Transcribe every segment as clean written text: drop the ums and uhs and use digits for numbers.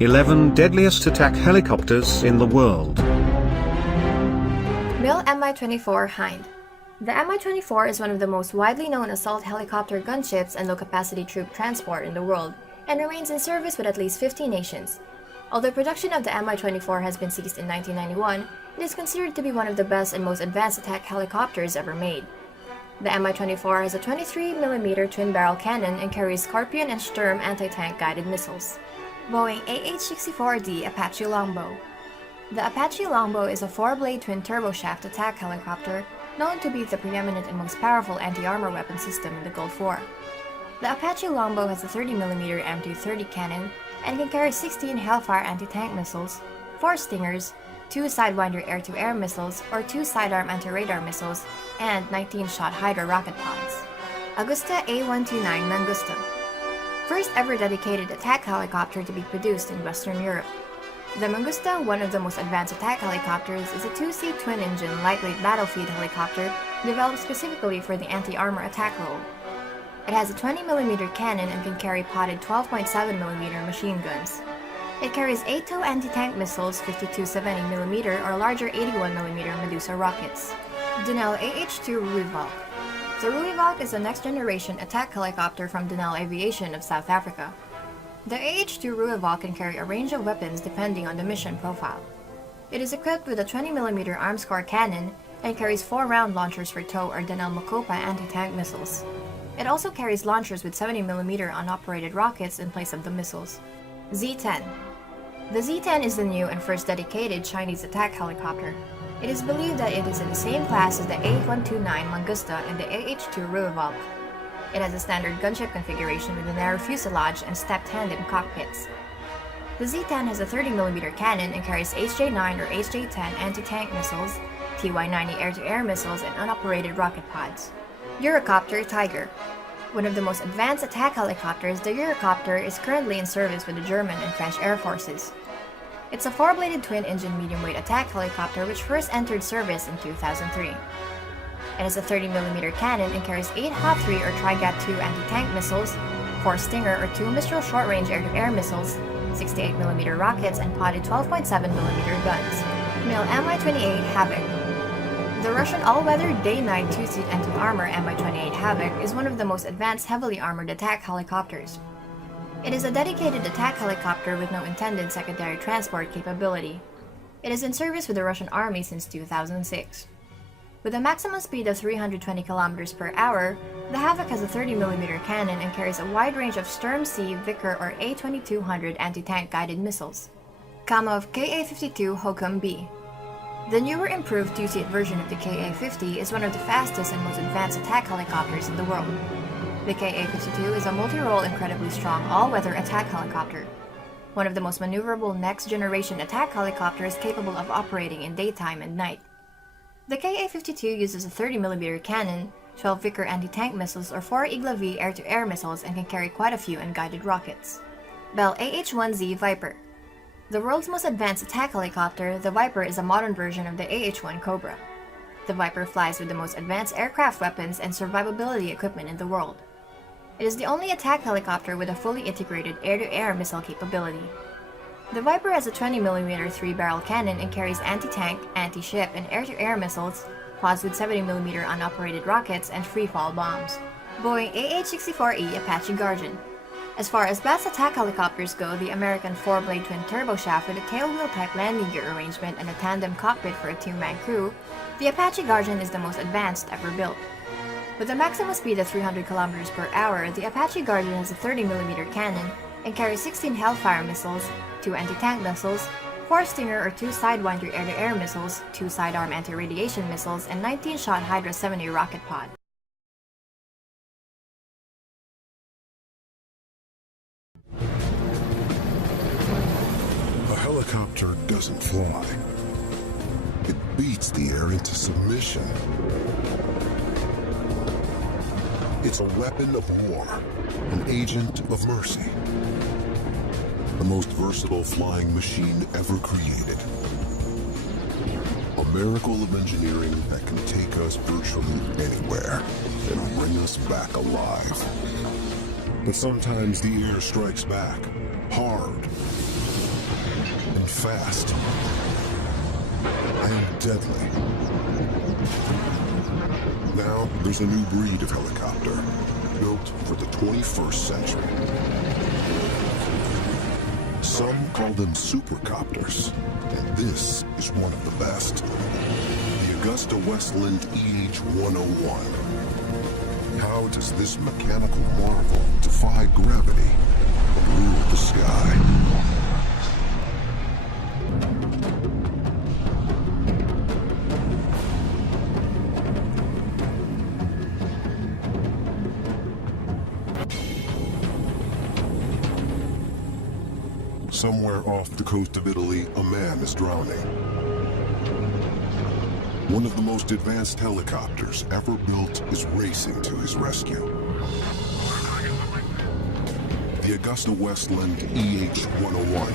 11 deadliest attack helicopters in the world. MIL Mi-24 Hind. The Mi-24 is one of the most widely known assault helicopter gunships and low-capacity troop transport in the world, and remains in service with at least 50 nations. Although production of the Mi-24 has been ceased in 1991, it is considered to be one of the best and most advanced attack helicopters ever made. The Mi-24 has a 23mm twin-barrel cannon and carries Scorpion and Sturm anti-tank guided missiles. Boeing AH-64D Apache Longbow. The Apache Longbow is a 4-blade twin turboshaft attack helicopter known to be the preeminent and most powerful anti-armor weapon system in the Gulf War. The Apache Longbow has a 30mm M230 cannon and can carry 16 Hellfire anti-tank missiles, 4 Stingers, 2 Sidewinder air-to-air missiles or 2 sidearm anti-radar missiles, and 19-shot Hydra rocket pods. Agusta A129 Mangusta. First ever dedicated attack helicopter to be produced in Western Europe. The Mangusta, one of the most advanced attack helicopters, is a 2-seat twin-engine lightweight battlefield helicopter developed specifically for the anti-armor attack role. It has a 20mm cannon and can carry potted 12.7mm machine guns. It carries 8 TOW anti-tank missiles, 52-70mm or larger 81mm Medusa rockets. Denel AH-2 Ruivalk. The Ruivalk is a next-generation attack helicopter from Denel Aviation of South Africa. The AH-2 Ruivalk can carry a range of weapons depending on the mission profile. It is equipped with a 20mm Armscor cannon and carries 4 round launchers for TOW or Denel Mokopa anti-tank missiles. It also carries launchers with 70mm unoperated rockets in place of the missiles. Z-10. The Z-10 is the new and first dedicated Chinese attack helicopter. It is believed that it is in the same class as the AH-129 Mangusta and the AH-2 Ruivalk. It has a standard gunship configuration with a narrow fuselage and stepped tandem cockpits. The Z-10 has a 30mm cannon and carries HJ-9 or HJ-10 anti-tank missiles, TY-90 air-to-air missiles, and unoperated rocket pods. Eurocopter Tiger. One of the most advanced attack helicopters, the Eurocopter is currently in service with the German and French Air Forces. It's a 4-bladed twin-engine medium-weight attack helicopter which first entered service in 2003. It has a 30mm cannon and carries 8 HA-3 or Trigat-2 anti-tank missiles, 4 Stinger or 2 Mistral short-range air-to-air missiles, 68mm rockets, and potted 12.7mm guns. MIL Mi-28 Havoc. The Russian all-weather day-night 2-seat anti-armor Mi-28 Havoc is one of the most advanced heavily armored attack helicopters. It is a dedicated attack helicopter with no intended secondary transport capability. It is in service with the Russian Army since 2006. With a maximum speed of 320 km per hour, the Havoc has a 30mm cannon and carries a wide range of Sturm C, Vickers, or A-2200 anti-tank guided missiles. Kamov Ka-52 Hokum B. The newer improved 2-seat version of the Ka-50 is one of the fastest and most advanced attack helicopters in the world. The Ka-52 is a multi-role, incredibly strong all-weather attack helicopter. One of the most maneuverable next-generation attack helicopters capable of operating in daytime and night. The Ka-52 uses a 30mm cannon, 12 Vickers anti-tank missiles or 4 Igla V air-to-air missiles and can carry quite a few unguided rockets. Bell AH-1Z Viper. The world's most advanced attack helicopter, the Viper is a modern version of the AH-1 Cobra. The Viper flies with the most advanced aircraft weapons and survivability equipment in the world. It is the only attack helicopter with a fully integrated air-to-air missile capability. The Viper has a 20mm 3-barrel cannon and carries anti-tank, anti-ship, and air-to-air missiles, pods with 70mm unoperated rockets, and free-fall bombs. Boeing AH-64E Apache Guardian. As far as best attack helicopters go, the American 4-blade twin turboshaft with a tailwheel-type landing gear arrangement and a tandem cockpit for a 2-man crew, the Apache Guardian is the most advanced ever built. With a maximum speed of 300 km per hour, the Apache Guardian has a 30mm cannon and carries 16 Hellfire missiles, 2 anti-tank missiles, 4 Stinger or 2 Sidewinder air-to-air missiles, 2 sidearm anti-radiation missiles, and 19-shot Hydra 70 rocket pod. A helicopter doesn't fly. It beats the air into submission. It's a weapon of war, an agent of mercy. The most versatile flying machine ever created. A miracle of engineering that can take us virtually anywhere and bring us back alive. But sometimes the air strikes back, hard, and fast. And deadly. Now, there's a new breed of helicopter, built for the 21st century. Some call them supercopters, and this is one of the best. The Augusta Westland EH-101. How does this mechanical marvel defy gravity and rule the sky? Somewhere off the coast of Italy, a man is drowning. One of the most advanced helicopters ever built is racing to his rescue. The Augusta Westland EH-101.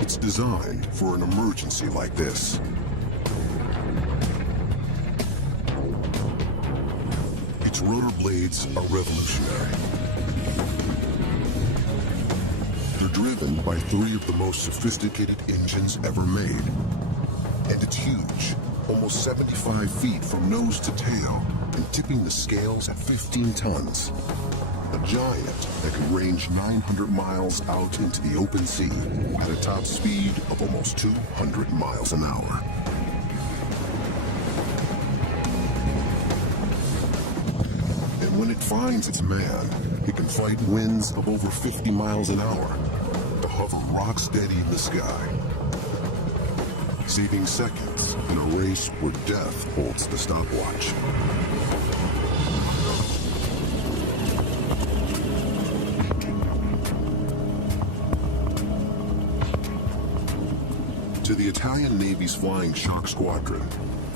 It's designed for an emergency like this. Its rotor blades are revolutionary. They're driven by 3 of the most sophisticated engines ever made. And it's huge, almost 75 feet from nose to tail, and tipping the scales at 15 tons. A giant that can range 900 miles out into the open sea at a top speed of almost 200 miles an hour. When it finds its man, it can fight winds of over 50 miles an hour to hover rock steady in the sky, saving seconds in a race where death holds the stopwatch. To the Italian Navy's Flying Shock Squadron,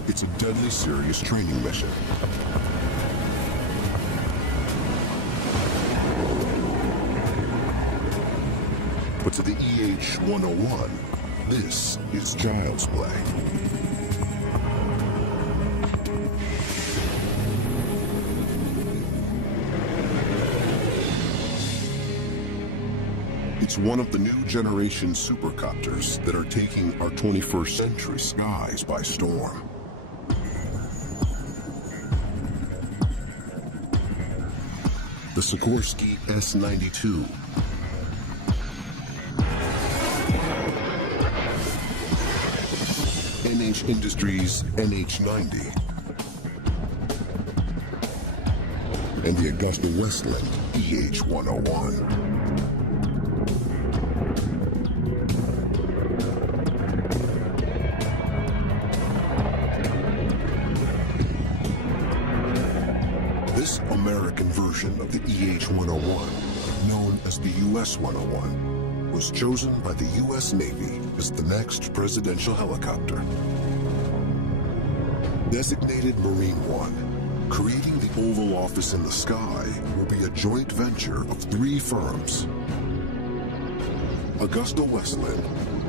it's a deadly serious training mission. But to the EH-101, this is child's play. It's one of the new generation supercopters that are taking our 21st century skies by storm. The Sikorsky S-92. NH Industries NH-90, and the Augusta Westland EH-101. This American version of the EH-101, known as the US-101, was chosen by the U.S. Navy as the next presidential helicopter. Designated Marine One, creating the Oval Office in the sky will be a joint venture of 3 firms: Augusta Westland,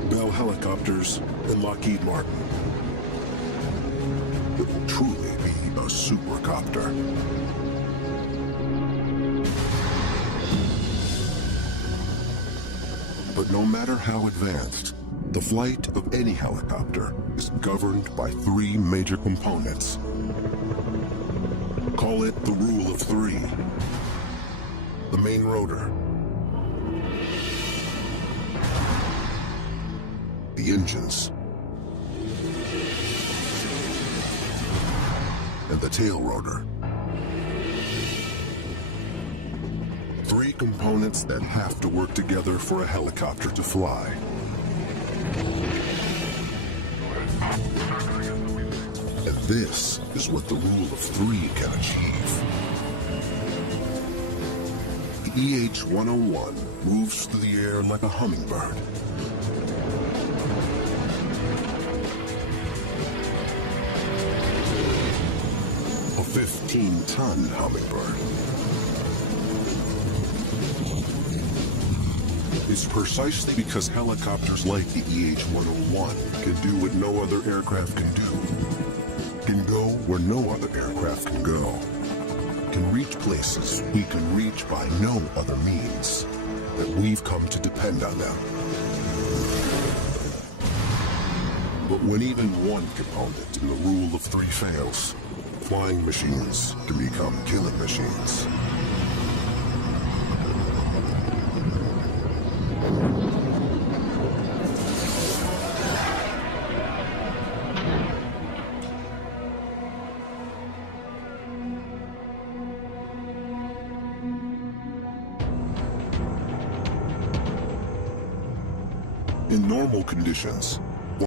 Bell Helicopters, and Lockheed Martin. It will truly be a supercopter. But no matter how advanced, the flight of any helicopter is governed by 3 major components. Call it the rule of 3. The main rotor, the engines, and the tail rotor. 3 components that have to work together for a helicopter to fly. And this is what the rule of 3 can achieve. The EH-101 moves through the air like a hummingbird. A 15-ton hummingbird. It's precisely because helicopters like the EH-101 can do what no other aircraft can do. Can go where no other aircraft can go. can reach places we can reach by no other means, that we've come to depend on them. But when even one component in the rule of three fails, flying machines can become killing machines. In normal conditions,